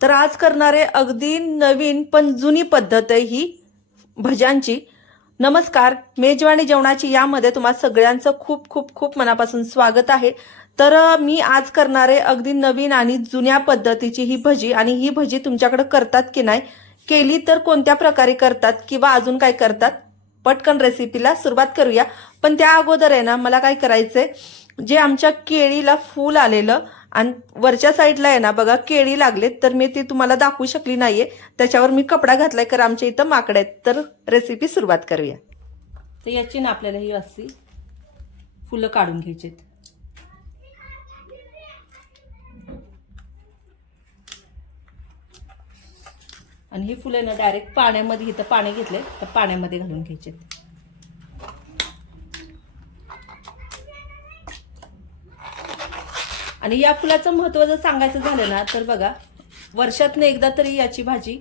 तर आज करणारे अगदी नवीन पण जुनी पद्धत आहे ही भज्यांची. नमस्कार मेजवानी जेवणाची यामध्ये तुम्हा सगळ्यांचं खूप खूप खूप मनापासून स्वागत आहे. तर मी आज करणारे अगदी नवीन आणि जुन्या पद्धतीची ही भजी आणि ही भजी तुमच्याकडे करतात की नाही केली तर कोणत्या प्रकारे करतात किंवा अजून काय करतात पटकन रेसिपीला सुरुवात करूया. पण त्या अगोदर आहे ना मला काय करायचंय जे आमच्या केळीला फूल आलेलं आणि वरच्या साईडला आहे ना बघा केळी लागलेत तर मी ती तुम्हाला दाखवू शकली नाहीये. त्याच्यावर मी कपडा घातलाय तर आमच्या इथं माकड आहेत. तर रेसिपी सुरुवात करूया. तर याची ना आपल्याला ही अशी फुलं काढून घ्यायची आणि ही फुलं ना डायरेक्ट पाण्यामध्ये इथं पाणी घेतले तर पाण्यामध्ये घालून घ्यायचे आणि या फुलाचं महत्त्व जर सांगायचं झालं ना तर बघा वर्षातनं एकदा तरी याची भाजी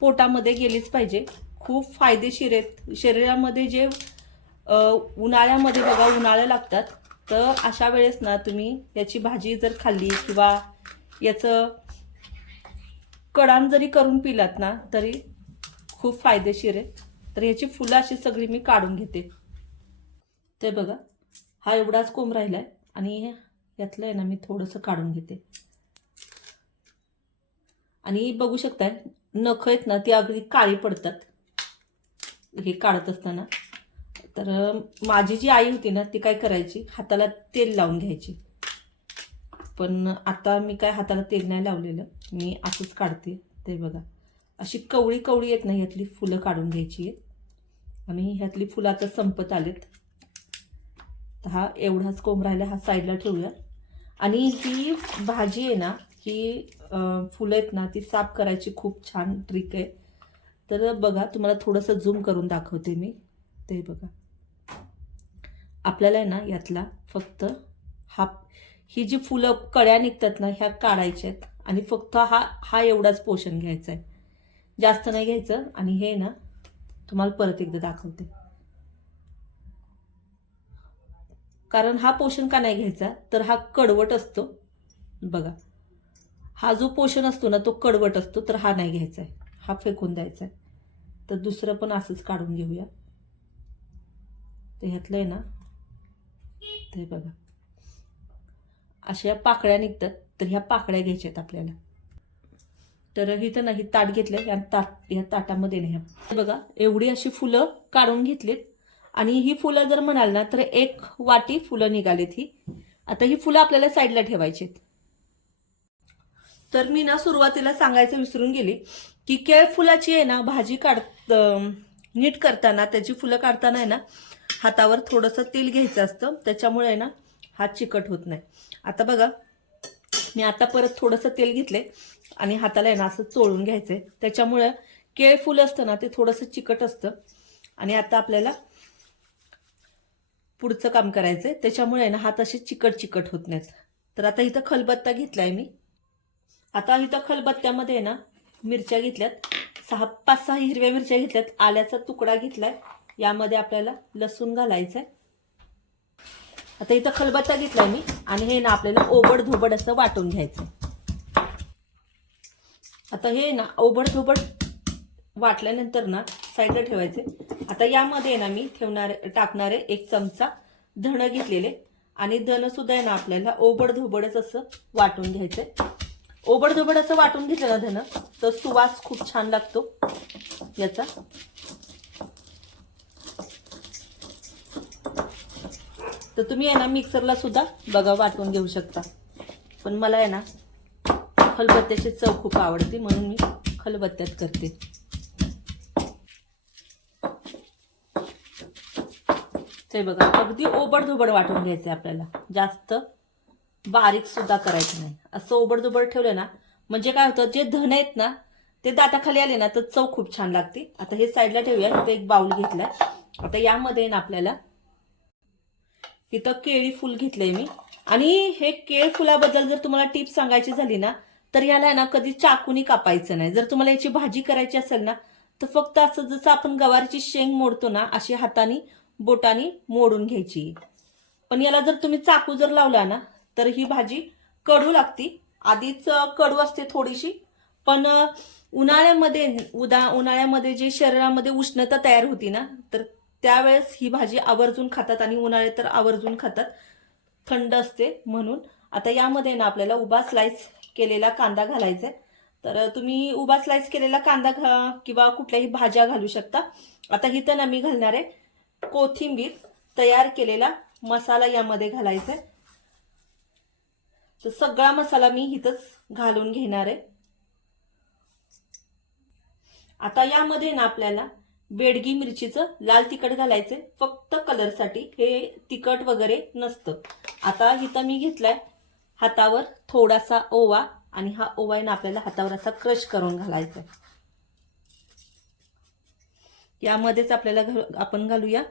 पोटामध्ये गेलीच पाहिजे. खूप फायदेशीर आहेत. शरीरामध्ये जे उन्हाळ्यामध्ये बघा उन्हाळ्या लागतात तर अशा वेळेस ना तुम्ही याची भाजी जर खाल्ली किंवा याचं कडान जरी करून पिलात ना तरी खूप फायदेशीर आहे तर याची फुलं अशी सगळी मी काढून घेते. ते बघा हा एवढाच कोंब राहिला आहे आणि यातलं आहे ना मी थोडंसं काढून घेते. आणि बघू शकताय नख आहेत ना ती अगदी काळी पडतात. हे काढत असताना. तर माझी जी आई होती ना ती काय करायची हाताला तेल लावून घ्यायची. पण आता मी काय हाताला तेल नाही लावलेलं मी असंच काढते. ते बघा. अशी कवळी कवळी येत नाही ह्यातली फुलं काढून घ्यायची आहेत. आणि ह्यातली फुलं आता संपत आलेत. तर हा एवढाच कोंब राहिला हा साईडला ठेवूया. आणि ही भाजी आहे ना ही फुलं आहेत ना ती साफ करायची खूप छान ट्रिक आहे. तर बघा तुम्हाला थोडंसं झूम करून दाखवते मी. ते बघा. आपल्याला आहे ना यातला फक्त हा ही जी फुलं कळ्या निघतात ना ह्या काढायच्या आहेत. आणि फक्त हा हा एवढाच पोषण घ्यायचा आहे. जास्त नाही घ्यायचं. आणि हे ना तुम्हाला परत एकदा दाखवते. कारण हा पोषण का नाही घ्यायचा? तर हा कडवट असतो. बघा. हा जो पोषण असतो ना तो कडवट असतो तर हा नाही घ्यायचा आहे. हा फेकून द्यायचा आहे. तर दुसरं पण असंच काढून घेऊया. तर ह्यातलं आहे ना ते बघा. अशा पाकळ्या निघतात तर ह्या पाकळ्या घ्यायच्यात आपल्याला. तर इथं नाही ताट घेतलं या ताट या ताटामध्ये नाही. बघा एवढी अशी फुलं काढून घेतलीत आणि ही फुलं जर म्हणाल ना तर एक वाटी फुलं निघालीत ही. आता ही फुलं आपल्याला साईडला ठेवायची तर मी ना सुरुवातीला सांगायचं विसरून गेली की केळ फुलाची आहे ना भाजी काढ नीट करताना त्याची फुलं काढताना आहे ना हातावर थोडंसं तेल घ्यायचं असतं. त्याच्यामुळे आहे ना हात चिकट होत नाही. आता बघा मी आता परत थोडंसं तेल घेतले आणि हाताला आहे ना असं चोळून घ्यायचं आहे केळ फुल असतं ना ते थोडंसं चिकट असतं. आणि आता आपल्याला पुढचं काम करायचंय. त्याच्यामुळे आहे ना हात असे चिकट चिकट होत नाहीत. तर आता इथं खलबत्ता घेतलाय मी. आता इथं खलबत्त्यामध्ये आहे ना मिरच्या घेतल्यात. सहा पाच सहा हिरव्या मिरच्या घेतल्यात. आल्याचा तुकडा घेतलाय. यामध्ये आपल्याला लसूण घालायचंय. आता इथं खलबत्ता घेतलाय मी. आणि हे ना आपल्याला ओबड धोबड असं वाटून घ्यायचं आता हे ना ओबड धोबड वाटल्यानंतर ना साईडला ठेवायचे आता यामध्ये ना मी ठेवणारे टाकणारे एक चमचा धण घेतलेले. आणि धण सुद्धा आहे ना आपल्याला ओबडधोबडच असं वाटून घ्यायचंय. ओबडधोबड असं वाटून घेतलं ना धन तर सुवास खूप छान लागतो याचा. तर तुम्ही आहे ना मिक्सरला सुद्धा बघा वाटून घेऊ शकता. पण मला आहे ना खलबत्त्याची चव खूप आवडते म्हणून मी खलबत्त्यात करते. ते बघा अगदी ओबडधोबड वाटून घ्यायचं आपल्याला. जास्त बारीक सुद्धा करायचं नाही. असं ओबडधोबड ठेवलं ना म्हणजे काय होतं जे धन आहेत ना ते दाताखाली आले ना तर चव खूप छान लागते. आता हे साईडला ठेवूया इथं एक बाउल घेतलाय. आता यामध्ये ना आपल्याला इथं केळी फुल घेतलंय मी. आणि हे केळ फुलाबद्दल जर तुम्हाला टिप सांगायची झाली ना तर याला ना कधी चाकूनी कापायचं नाही. जर तुम्हाला याची भाजी करायची असेल ना तर फक्त असं जसं आपण गवारीची शेंग मोडतो ना अशी हाताने बोटाने मोडून घ्यायची. पण याला जर तुम्ही चाकू जर लावला ना तर ही भाजी कडू लागती. आधीच कडू असते थोडीशी पण उन्हाळ्यामध्ये उदा उन्हाळ्यामध्ये जे शरीरामध्ये उष्णता तयार होती ना तर त्यावेळेस ही भाजी आवर्जून खातात आणि उन्हाळ्यात तर आवर्जून खातात. थंड असते म्हणून. आता यामध्ये ना आपल्याला उभा स्लाइस केलेला कांदा घालायचा आहे तर तुम्ही उभा स्लाइस केलेला कांदा घा किंवा कुठल्याही भाज्या घालू शकता. आता इथं ना मी घालणार आहे कोथिंबीर तयार केलेला मसाला यामध्ये घालायचा आहे. तर सगळा मसाला मी इथंच घालून घेणार आहे. आता यामध्ये ना आपल्याला बेडगी मिरचीचं लाल तिखट घालायचंय फक्त कलरसाठी हे तिखट वगैरे नसतं. आता इथं मी घेतलाय हातावर थोडासा ओवा आणि हा ओवा आहे ना आपल्याला हातावर असा क्रश करून घालायचा आहे. यामध्येच आपल्याला घ आपण घालूया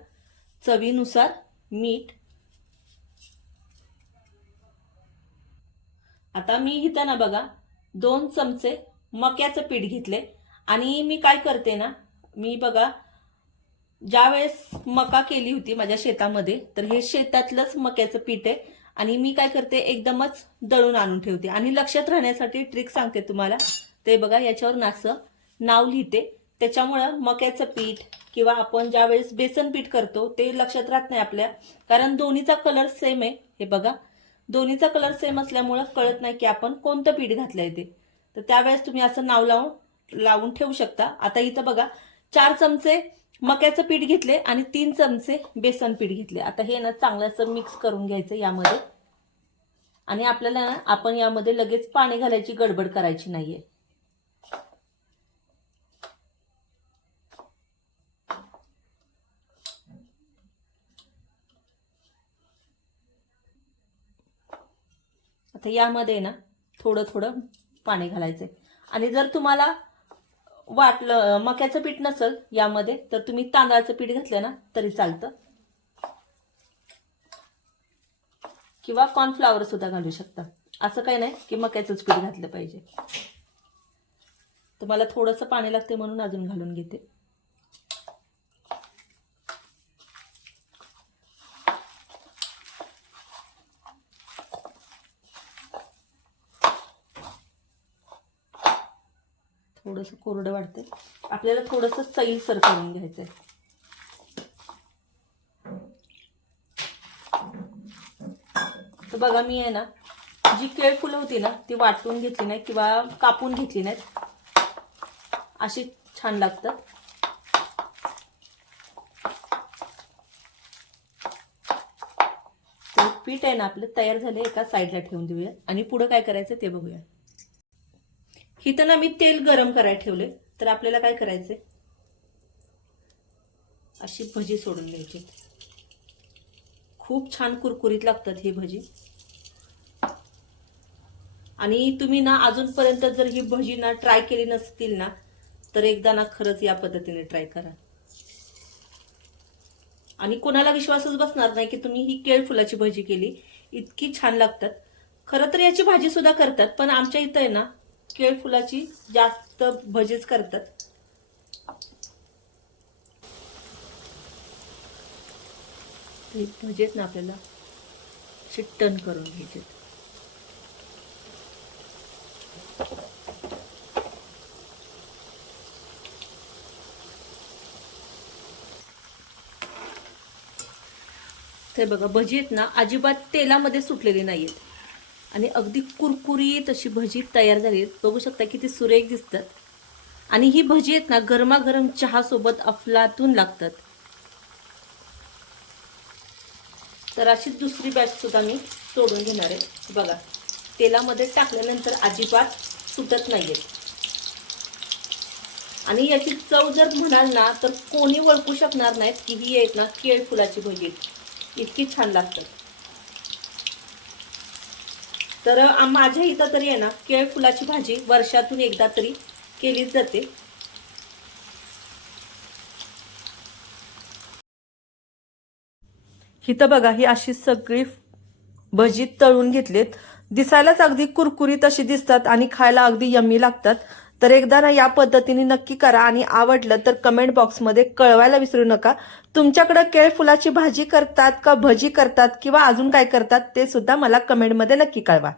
चवीनुसार मीठ. आता मी इथं ना बघा दोन चमचे मक्याचं पीठ घेतले. आणि मी काय करते ना मी बघा ज्यावेळेस मका केली होती माझ्या शेतामध्ये तर हे शेतातलंच मक्याचं पीठ आहे. आणि मी काय करते एकदमच दळून आणून ठेवते. आणि लक्षात राहण्यासाठी ट्रिक सांगते तुम्हाला. ते बघा याच्यावर नासं नाव लिहिते. त्याच्यामुळं मक्याचं पीठ किंवा आपण ज्यावेळेस बेसन पीठ करतो ते लक्षात राहत नाही आपल्या. कारण दोन्हीचा कलर सेम आहे. हे बघा. दोन्हीचा कलर सेम असल्यामुळं कळत नाही की आपण कोणतं पीठ घातलं आहे ते. तर त्यावेळेस तुम्ही असं नाव लावून लावून ठेवू शकता. आता इथं बघा. चार चमचे मक्याचं पीठ घेतले आणि तीन चमचे बेसन पीठ घेतले. आता हे ना चांगलं असं मिक्स करून घ्यायचं यामध्ये. आणि आपल्याला ना आपण यामध्ये लगेच पाणी घालायची गडबड करायची नाहीये. आता यामध्ये ना थोडं थोडं पाणी घालायचं आणि जर तुम्हाला वाटलं मक्याचं पीठ नसेल यामध्ये तर तुम्ही तांदळाचं पीठ घातलं ना तरी चालतं. किंवा कॉर्नफ्लावर सुद्धा घालू शकता. असं काही नाही की मक्याचंच पीठ घातलं पाहिजे. तुम्हाला थोडंसं पाणी लागते म्हणून अजून घालून घेते. थोडंसं कोरडं वाटतं आपल्याला थोडंसं सैलसर करून घ्यायचं आहे तर बघा मी आहे ना जी केळ फुलं होती ना ती वाटून घेतली नाही किंवा कापून घेतली नाहीत. अशी छान लागतात. पीठ आहे ना आपलं तयार झाले एका साईडला ठेवून देऊया. आणि पुढं काय करायचं ते बघूया. इथं ना मी तेल गरम करायला ठेवले. तर आपल्याला काय करायचंय? अशी भजी सोडून घ्यायची खूप छान कुरकुरीत लागतात ही भजी. आणि तुम्ही ना अजूनपर्यंत जर ही भजी ना ट्राय केली नसतील ना तर एकदा ना खरंच या पद्धतीने ट्राय करा. आणि कोणाला विश्वासच बसणार नाही की तुम्ही ही केळफुलाची भजी केली. इतकी छान लागतात. खरं तर याची भाजी सुद्धा करतात पण आमच्या इथं आहे ना केळफुलाची जास्त भजेच करतात. ते भजेच ना आपल्याला शिट्टन करून घ्यायचे. ते बघा भजी आहेत ना अजिबात तेलामध्ये सुटलेली नाहीयेत. आणि अगदी कुरकुरीत अशी भजी तयार झाली. बघू शकता किती सुरेख दिसतात. आणि ही भजी आहेत ना गरमागरम चहासोबत अफलातून लागतात. तर अशी दुसरी बॅच सुद्धा मी सोडून घेणार आहे. बघा तेलामध्ये टाकल्यानंतर अजिबात सुटत नाहीयेत आणि याची चव जर म्हणाल ना तर कोणी ओळखू शकणार नाहीत की ही आहेत ना केळफुलाची भजी. आहेत. इतकी छान लागतात. तर माझ्या इथं तरी आहे ना केळ फुलाची भाजी वर्षातून एकदा तरी केलीच जाते. इथं बघा ही अशी सगळी भजी तळून घेतलीत. दिसायलाच अगदी कुरकुरीत अशी दिसतात आणि खायला अगदी यम्मी लागतात. तर एकदा ना या पद्धतीने नक्की करा आणि आवडलं तर कमेंट बॉक्समध्ये कळवायला विसरू नका. तुमच्याकडं केळफुलाची भाजी करतात का भजी करतात किंवा अजून काय करतात ते सुद्धा मला कमेंटमध्ये नक्की कळवा.